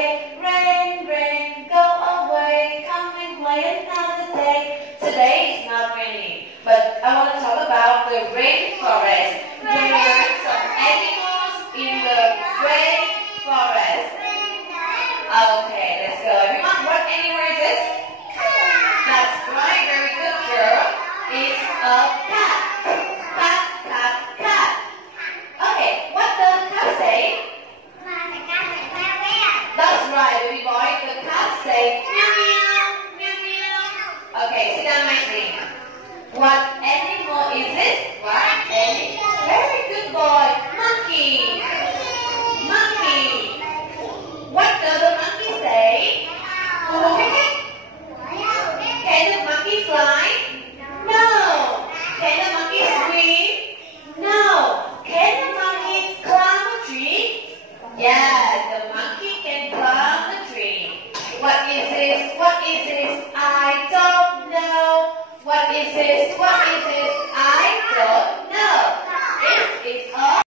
say, rain, rain, go away, come and play another day. Today is not raining, but I want to talk about the rainforest. There are some animals in the rainforest. Okay, let's go. Everyone, what animal is this? That's right, very good girl. It's a cat. Cat, cat, cat. Okay, what does the cat say? That's right, baby boy. The cat say meow meow, meow meow. Okay, sit down nicely. What animal is it? What animal?